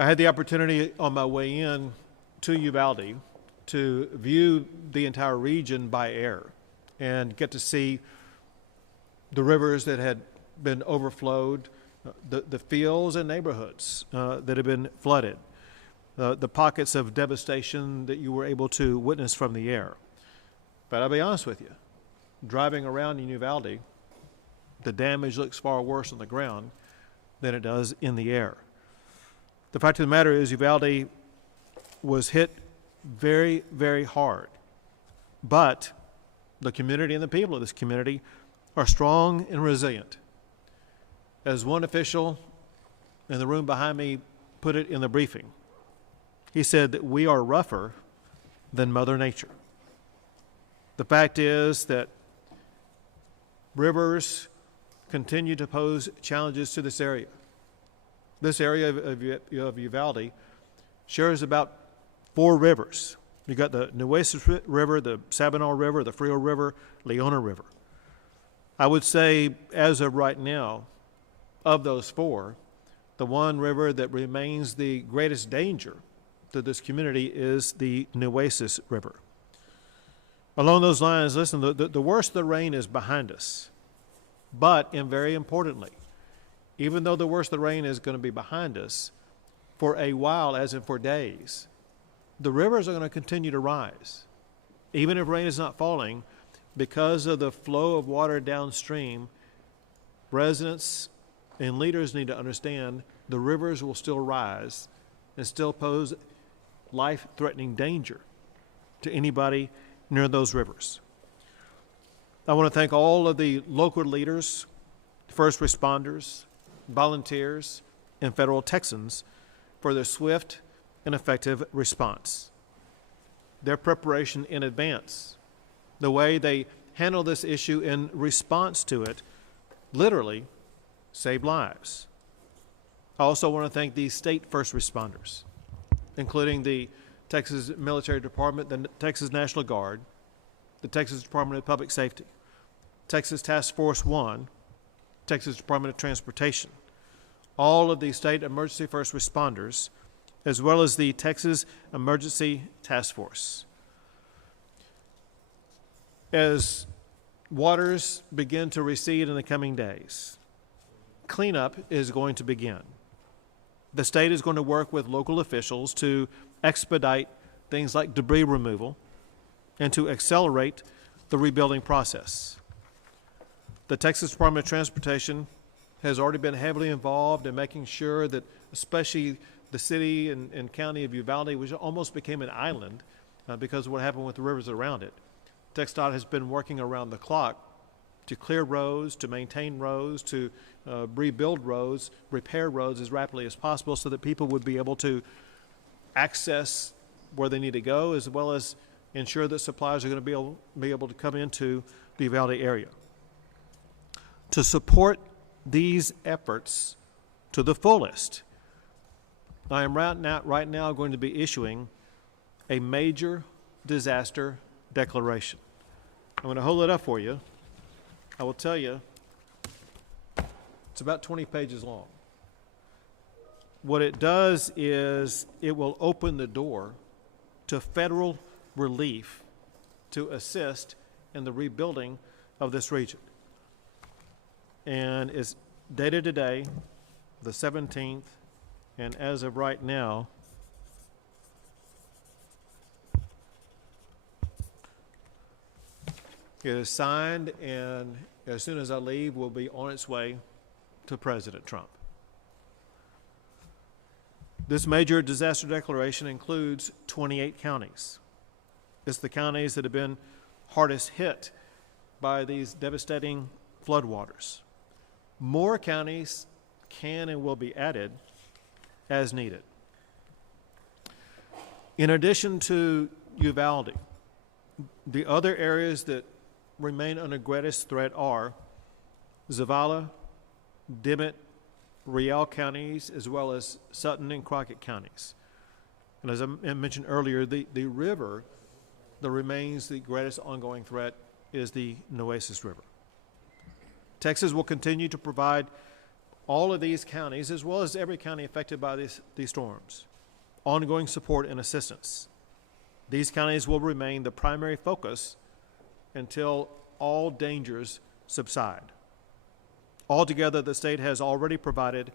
I had the opportunity on my way in to Uvalde to view the entire region by air and get to see the rivers that had been overflowed, the fields and neighborhoods that had been flooded, the pockets of devastation that you were able to witness from the air. But I'll be honest with you, driving around in Uvalde, the damage looks far worse on the ground than it does in the air. The fact of the matter is Uvalde was hit very, very hard. But the community and the people of this community are strong and resilient. As one official in the room behind me put it in the briefing, he said that we are rougher than Mother Nature. The fact is that rivers continue to pose challenges to this area. This area of Uvalde shares about 4 rivers. You've got the Nueces River, the Sabinal River, the Frio River, Leona River. I would say, as of right now, of those 4, the one river that remains the greatest danger to this community is the Nueces River. Along those lines, listen, the worst of the rain is behind us. But, and very importantly, even though the worst of the rain is going to be behind us, for a while, as in for days, the rivers are going to continue to rise. Even if rain is not falling, because of the flow of water downstream, residents and leaders need to understand the rivers will still rise and still pose life-threatening danger to anybody near those rivers. I want to thank all of the local leaders, first responders, volunteers, and federal Texans for their swift and effective response. Their preparation in advance, the way they handle this issue in response to it, literally saved lives. I also want to thank the state first responders, including the Texas Military Department, the Texas National Guard, the Texas Department of Public Safety, Texas Task Force 1, Texas Department of Transportation, all of the state emergency first responders, as well as the Texas Emergency Task Force. As waters begin to recede in the coming days, cleanup is going to begin. The state is going to work with local officials to expedite things like debris removal and to accelerate the rebuilding process. The Texas Department of Transportation has already been heavily involved in making sure that especially the city and county of Uvalde, which almost became an island because of what happened with the rivers around it. TxDOT has been working around the clock to clear roads, to maintain roads, to rebuild roads, repair roads as rapidly as possible so that people would be able to access where they need to go, as well as ensure that supplies are going to be able to come into the Uvalde area. To support these efforts to the fullest, I am right now going to be issuing a major disaster declaration. I'm going to hold it up for you. I will tell you, it's about 20 pages long. What it does is it will open the door to federal relief to assist in the rebuilding of this region. And it's dated today, the 17th, and as of right now, it is signed, and as soon as I leave, will be on its way to President Trump. This major disaster declaration includes 28 counties. It's the counties that have been hardest hit by these devastating floodwaters. More counties can and will be added as needed. In addition to Uvalde, the other areas that remain under greatest threat are Zavala, Dimmitt, Riel counties, as well as Sutton and Crockett counties. And as I mentioned earlier, the river that remains the greatest ongoing threat is the Nueces River. Texas will continue to provide all of these counties, as well as every county affected by these storms, ongoing support and assistance. These counties will remain the primary focus until all dangers subside. Altogether, the state has already provided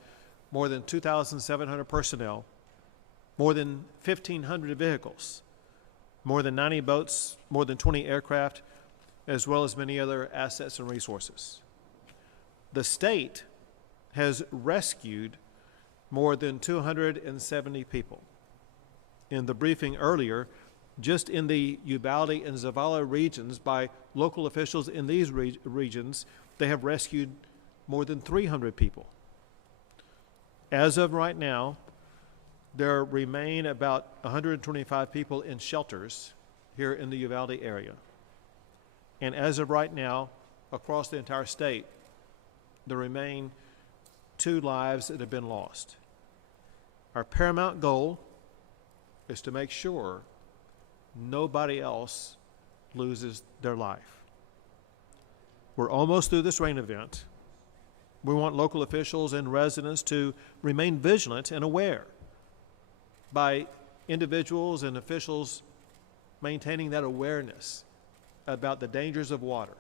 more than 2,700 personnel, more than 1,500 vehicles, more than 90 boats, more than 20 aircraft, as well as many other assets and resources. The state has rescued more than 270 people. In the briefing earlier, just in the Uvalde and Zavala regions, by local officials in these regions, they have rescued more than 300 people. As of right now, there remain about 125 people in shelters here in the Uvalde area. And as of right now, across the entire state, there remain 2 lives that have been lost. Our paramount goal is to make sure nobody else loses their life. We're almost through this rain event. We want local officials and residents to remain vigilant and aware by individuals and officials maintaining that awareness about the dangers of water,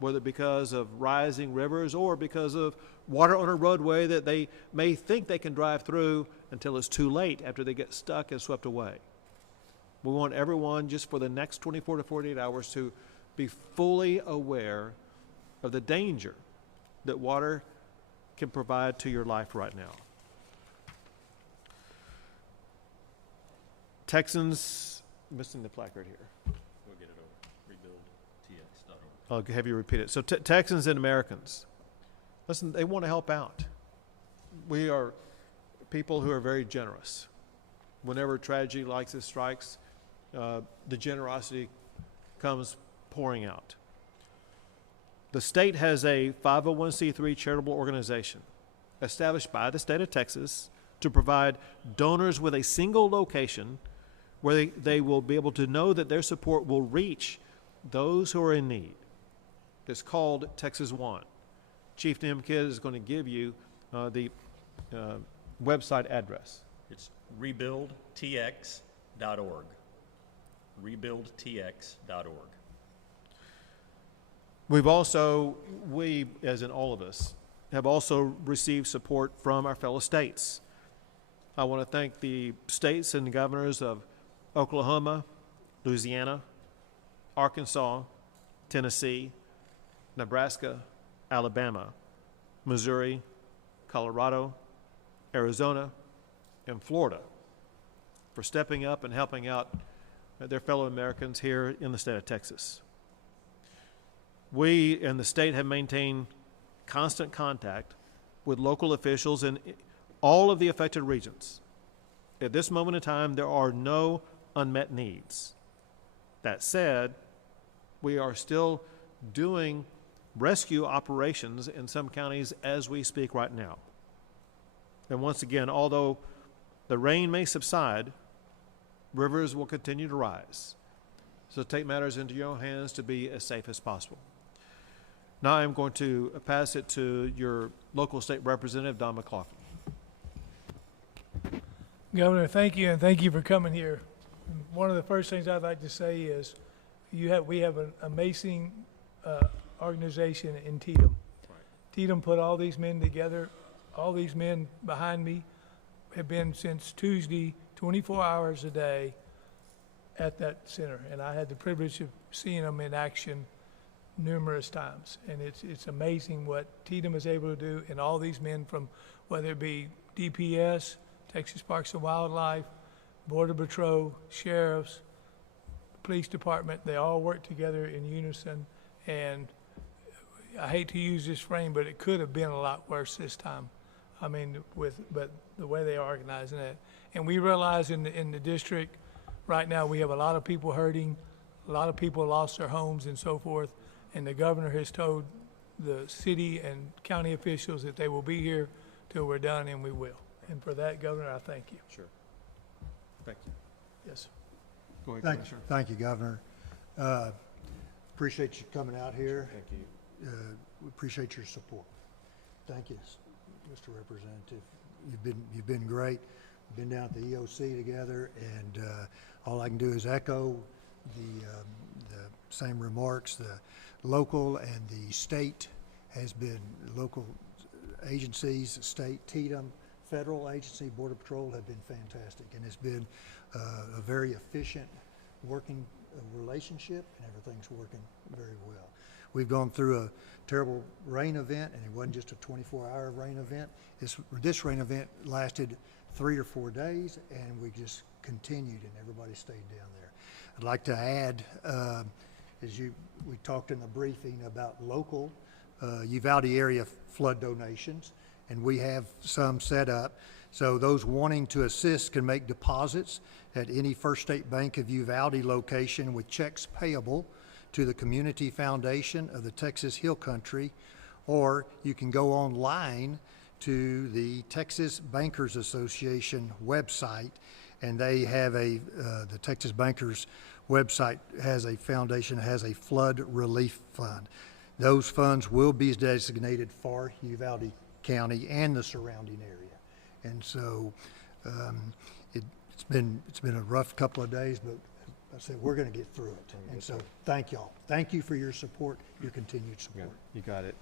whether because of rising rivers or because of water on a roadway that they may think they can drive through until it's too late after they get stuck and swept away. We want everyone just for the next 24 to 48 hours to be fully aware of the danger that water can provide to your life right now. Texans, missing the placard here. We'll get it over. RebuildTX.org. I'll have you repeat it. So Texans and Americans, listen, they want to help out. We are people who are very generous. Whenever tragedy like this strikes, the generosity comes pouring out. The state has a 501c3 charitable organization established by the state of Texas to provide donors with a single location where they will be able to know that their support will reach those who are in need. It's called Texas One. Chief Nim Kidd is going to give you the website address. It's rebuildtx.org. rebuildtx.org. We, as in all of us, have also received support from our fellow states. I want to thank the states and governors of Oklahoma, Louisiana, Arkansas, Tennessee, Nebraska, Alabama, Missouri, Colorado, Arizona, and Florida for stepping up and helping out their fellow Americans here in the state of Texas. We and the state have maintained constant contact with local officials in all of the affected regions. At this moment in time, there are no unmet needs. That said, we are still doing rescue operations in some counties as we speak right now. And once again, although the rain may subside, rivers will continue to rise. So take matters into your own hands to be as safe as possible. Now I'm going to pass it to your local state representative, Don McLaughlin. Governor, thank you, and thank you for coming here. One of the first things I'd like to say is we have an amazing organization in Tatum. Right. Tatum put all these men together. All these men behind me have been since Tuesday, 24 hours a day at that center, and I had the privilege of seeing them in action numerous times, and it's amazing what Tatum is able to do, and all these men from whether it be DPS, Texas Parks and Wildlife, Border Patrol, sheriffs, police department, they all work together in unison, and I hate to use this frame, but it could have been a lot worse this time. I mean, but the way they are organizing it, and we realize in the district right now we have a lot of people hurting, a lot of people lost their homes and so forth. And the governor has told the city and county officials that they will be here till we're done, and we will. And for that, Governor, I thank you. Sure. Thank you. Yes. Go ahead, Thank you, Commissioner. thank you, Governor. Appreciate you coming out here. Thank you. We appreciate your support. Thank you. Mr. Representative. You've been great. Been down at the EOC together, and all I can do is echo the same remarks. The local and the state has been local agencies, state, TDM, federal agency, Border Patrol have been fantastic, and it's been a very efficient working relationship, and everything's working very well. We've gone through a terrible rain event, and it wasn't just a 24-hour rain event. This rain event lasted 3 or 4 days, and we just continued, and everybody stayed down there. I'd like to add, we talked in the briefing about local Uvalde area flood donations, and we have some set up. So those wanting to assist can make deposits at any First State Bank of Uvalde location with checks payable to the Community Foundation of the Texas Hill Country, or you can go online to the Texas Bankers Association website, and they have the Texas Bankers website has a foundation, has a flood relief fund. Those funds will be designated for Uvalde County and the surrounding area. And so it's been a rough couple of days, but I said we're going to get through it. And so thank y'all. Thank you for your support, your continued support. You got it.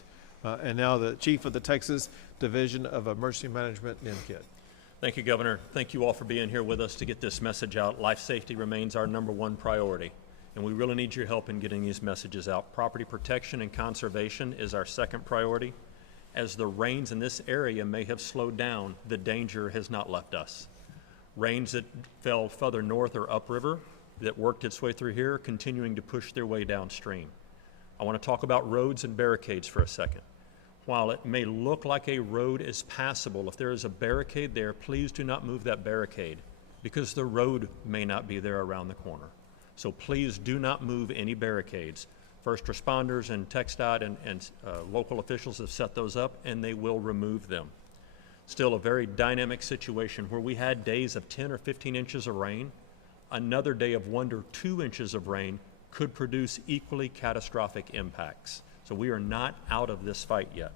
And now the Chief of the Texas Division of Emergency Management, NIMKID. Thank you, Governor. Thank you all for being here with us to get this message out. Life safety remains our #1 priority, and we really need your help in getting these messages out. Property protection and conservation is our second priority. As the rains in this area may have slowed down, the danger has not left us. Rains that fell further north or upriver that worked its way through here are continuing to push their way downstream. I want to talk about roads and barricades for a second. While it may look like a road is passable, if there is a barricade there, please do not move that barricade because the road may not be there around the corner. So please do not move any barricades. First responders and TxDOT and local officials have set those up, and they will remove them. Still a very dynamic situation where we had days of 10 or 15 inches of rain. Another day of 1 to 2 inches of rain could produce equally catastrophic impacts. So we are not out of this fight yet.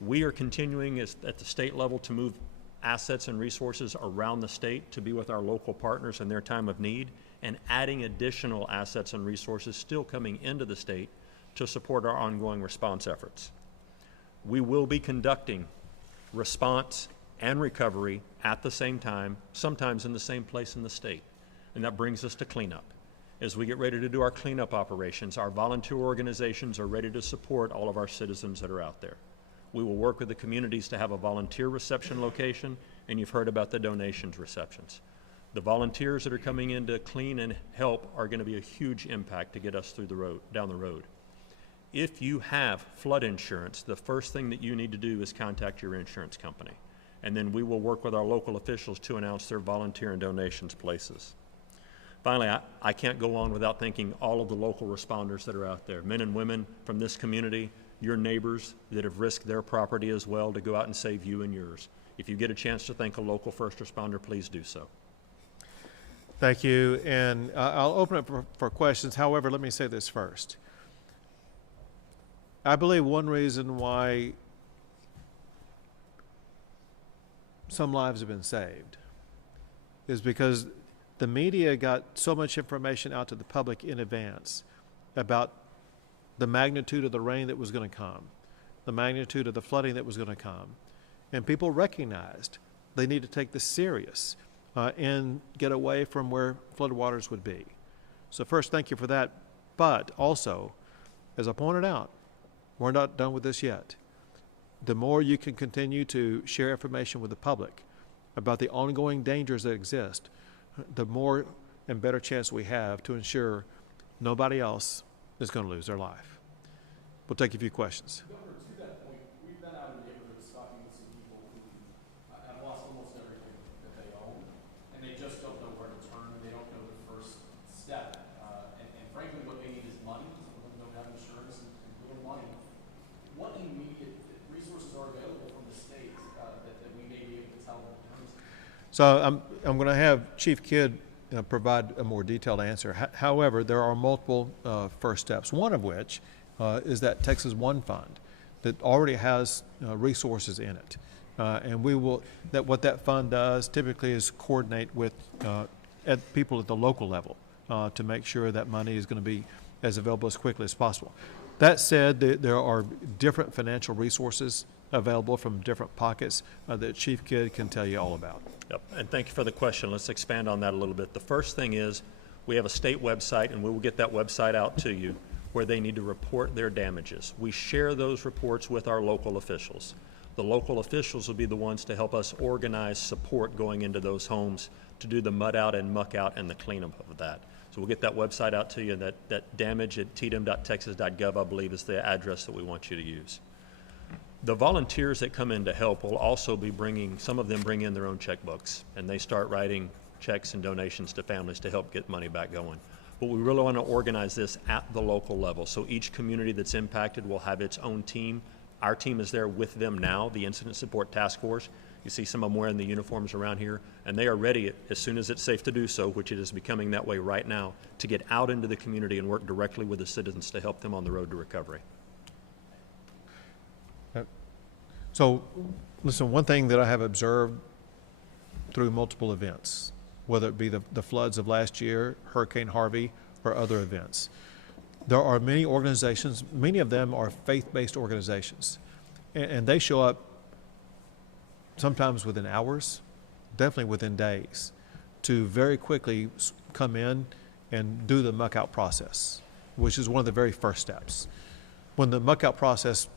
We are continuing at the state level to move assets and resources around the state to be with our local partners in their time of need, and adding additional assets and resources still coming into the state to support our ongoing response efforts. We will be conducting response and recovery at the same time, sometimes in the same place in the state. And that brings us to cleanup. As we get ready to do our cleanup operations, our volunteer organizations are ready to support all of our citizens that are out there. We will work with the communities to have a volunteer reception location, and you've heard about the donations receptions. The volunteers that are coming in to clean and help are going to be a huge impact to get us through the road, down the road. If you have flood insurance, the first thing that you need to do is contact your insurance company. And then we will work with our local officials to announce their volunteer and donations places. Finally, I can't go on without thanking all of the local responders that are out there, men and women from this community, your neighbors that have risked their property as well to go out and save you and yours. If you get a chance to thank a local first responder, please do so. Thank you. And I'll open up for questions. However, let me say this first. I believe one reason why some lives have been saved is because the media got so much information out to the public in advance about the magnitude of the rain that was going to come, the magnitude of the flooding that was going to come. And people recognized they need to take this serious and get away from where floodwaters would be. So first, thank you for that. But also, as I pointed out, we're not done with this yet. The more you can continue to share information with the public about the ongoing dangers that exist, the more and better chance we have to ensure nobody else is going to lose their life. We'll take a few questions. Governor, to that point, we've been out in neighborhoods talking with some people who have lost almost everything that they own, and they just don't know where to turn, and they don't know the first step. And frankly, what they need is money. Some of them don't have insurance and little money. What immediate resources are available from the state that we may be able to tell them to turn to? So I'm going to have Chief Kidd provide a more detailed answer. However, there are multiple first steps, one of which is that Texas One Fund that already has resources in it. And we will, what that fund does typically is coordinate with people at the local level to make sure that money is going to be as available as quickly as possible. That said, there are different financial resources available from different pockets that Chief Kidd can tell you all about. Yep, and thank you for the question. Let's expand on that a little bit. The first thing is we have a state website, and we will get that website out to you, where they need to report their damages. We share those reports with our local officials. The local officials will be the ones to help us organize support going into those homes to do the mud out and muck out and the cleanup of that. So we'll get that website out to you, and that damage at tdm.texas.gov, I believe, is the address that we want you to use. The volunteers that come in to help will also be some of them bring in their own checkbooks, and they start writing checks and donations to families to help get money back going. But we really want to organize this at the local level. So each community that's impacted will have its own team. Our team is there with them now, the Incident Support Task Force. You see some of them wearing the uniforms around here, and they are ready as soon as it's safe to do so, which it is becoming that way right now, to get out into the community and work directly with the citizens to help them on the road to recovery. So, listen, one thing that I have observed through multiple events, whether it be the floods of last year, Hurricane Harvey, or other events, there are many organizations, many of them are faith-based organizations, and they show up sometimes within hours, definitely within days, to very quickly come in and do the muck out process, which is one of the very first steps. When the muck out process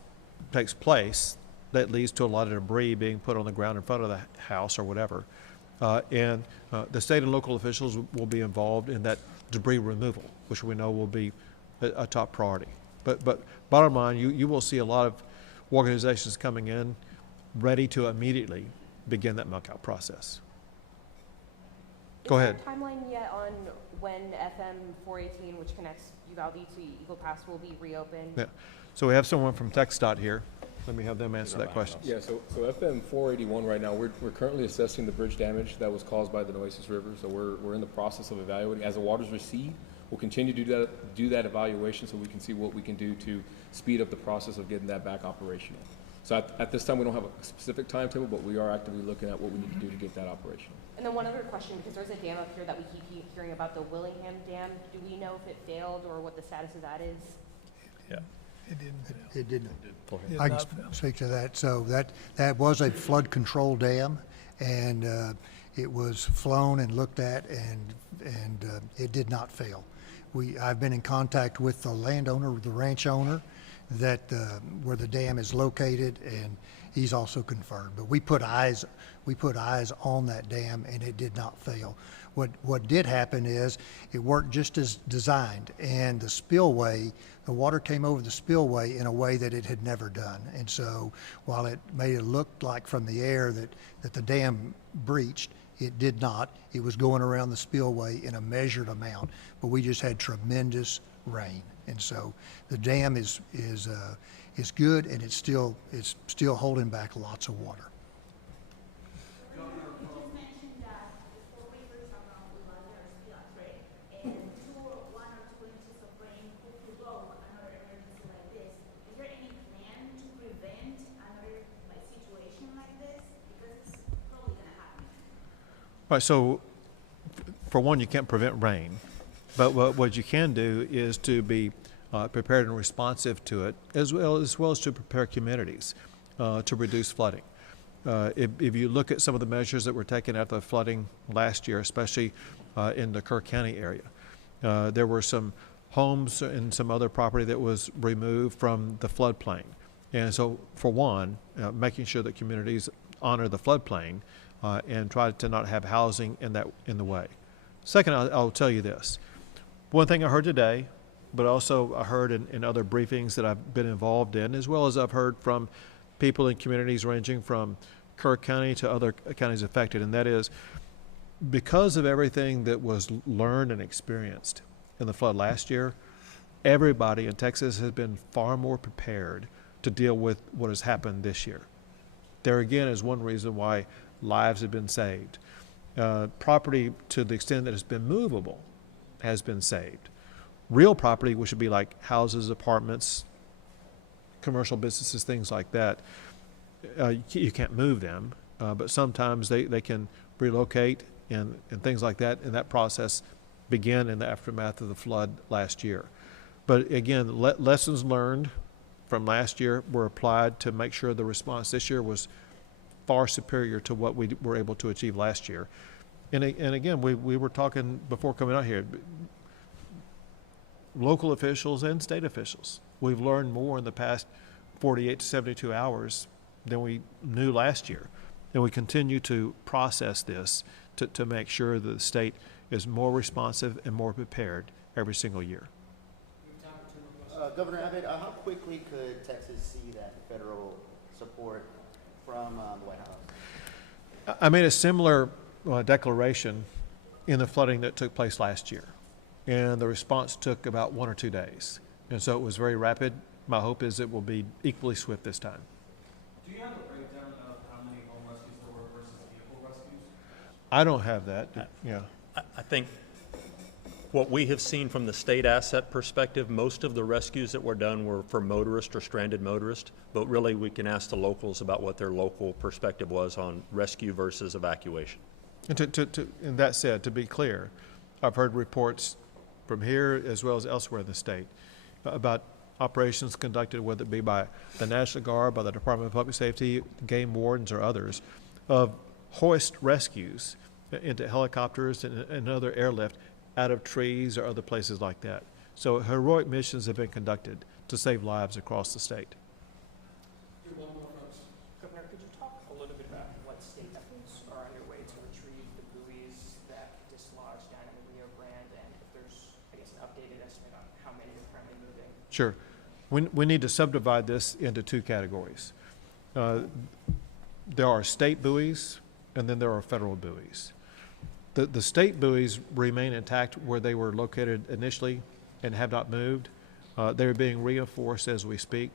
takes place, that leads to a lot of debris being put on the ground in front of the house or whatever. And the state and local officials will be involved in that debris removal, which we know will be a top priority. But bottom line, you will see a lot of organizations coming in ready to immediately begin that muck out process. Go ahead. Is there a timeline yet on when FM 418, which connects Uvalde to Eagle Pass, will be reopened? Yeah. So we have someone from TxDOT here. Let me have them answer that question. Yeah, so FM 481 right now, we're currently assessing the bridge damage that was caused by the Nueces River. So we're in the process of evaluating. As the waters recede, we'll continue to do that evaluation so we can see what we can do to speed up the process of getting that back operational. So at this time, we don't have a specific timetable, but we are actively looking at what we need to do to get that operational. And then one other question, because there's a dam up here that we keep hearing about, the Willingham Dam. Do we know if it failed or what the status of that is? Yeah. It didn't fail. It didn't. Did I can not fail. speak to that. So that was a flood control dam, and it was flown and looked at, and it did not fail. I've been in contact with the landowner, the ranch owner, that where the dam is located, and he's also confirmed. But we put eyes on that dam, and it did not fail. What did happen is it worked just as designed, and the spillway, the water came over the spillway in a way that it had never done. And so while it made it look like from the air that the dam breached, it did not. It was going around the spillway in a measured amount, but we just had tremendous rain. And so the dam is good, and it's still holding back lots of water. You just mentioned that the 4 rivers around Uvalde are still at red, and 1 or 2 inches of rain could provoke another emergency like this. Is there any plan to prevent another situation like this? Because it's probably going to happen. All right, so for one, you can't prevent rain, but what you can do is to be prepared and responsive to it, as well as to prepare communities to reduce flooding. If you look at some of the measures that were taken after the flooding last year, especially in the Kerr County area, there were some homes and some other property that was removed from the floodplain. And so, for one, making sure that communities honor the floodplain and try to not have housing in the way. Second, I'll tell you this. One thing I heard today, but also I heard in other briefings that I've been involved in, as well as I've heard from people in communities ranging from Kerr County to other counties affected, and that is because of everything that was learned and experienced in the flood last year, everybody in Texas has been far more prepared to deal with what has happened this year. There again is one reason why lives have been saved. Property, to the extent that it's been movable, has been saved. Real property, which would be like houses, apartments, commercial businesses, things like that, you can't move them, but sometimes they can relocate and things like that, and that process began in the aftermath of the flood last year. But again, lessons learned from last year were applied to make sure the response this year was far superior to what we were able to achieve last year. And again, we were talking before coming out here, local officials and state officials. We've learned more in the past 48 to 72 hours than we knew last year. And we continue to process this to make sure that the state is more responsive and more prepared every single year. Governor Abbott, how quickly could Texas see that federal support from the White House? I made a similar declaration in the flooding that took place last year, and the response took about 1 or 2 days. And so it was very rapid. My hope is it will be equally swift this time. Do you have a breakdown of how many home rescues there were versus vehicle rescues? I don't have that. Yeah. I think what we have seen from the state asset perspective, most of the rescues that were done were for motorists or stranded motorists, but really we can ask the locals about what their local perspective was on rescue versus evacuation. And and that said, to be clear, I've heard reports from here as well as elsewhere in the state about operations conducted, whether it be by the National Guard, by the Department of Public Safety, game wardens, or others, of hoist rescues into helicopters and other airlift out of trees or other places like that. So heroic missions have been conducted to save lives across the state. Governor, could you talk a little bit about what state efforts are underway to retrieve the buoys that dislodged down in the Rio Grande, and if there's, I guess, an updated estimate on how many are currently moving? Sure. We need to subdivide this into 2 categories. There are state buoys, and then there are federal buoys. The state buoys remain intact where they were located initially and have not moved. They're being reinforced as we speak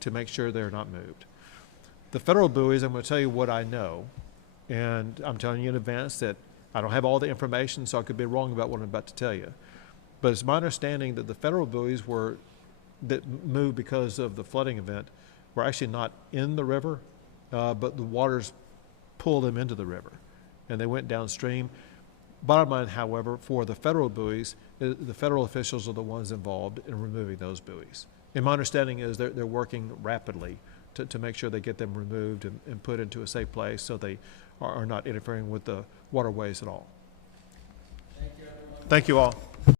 to make sure they're not moved. The federal buoys, I'm going to tell you what I know, and I'm telling you in advance that I don't have all the information, so I could be wrong about what I'm about to tell you. But it's my understanding that the federal buoys that moved because of the flooding event were actually not in the river, but the waters pulled them into the river, and they went downstream. Bottom line, however, for the federal buoys, the federal officials are the ones involved in removing those buoys. And my understanding is they're working rapidly to make sure they get them removed and put into a safe place so they are not interfering with the waterways at all. Thank you, everyone. Thank you all.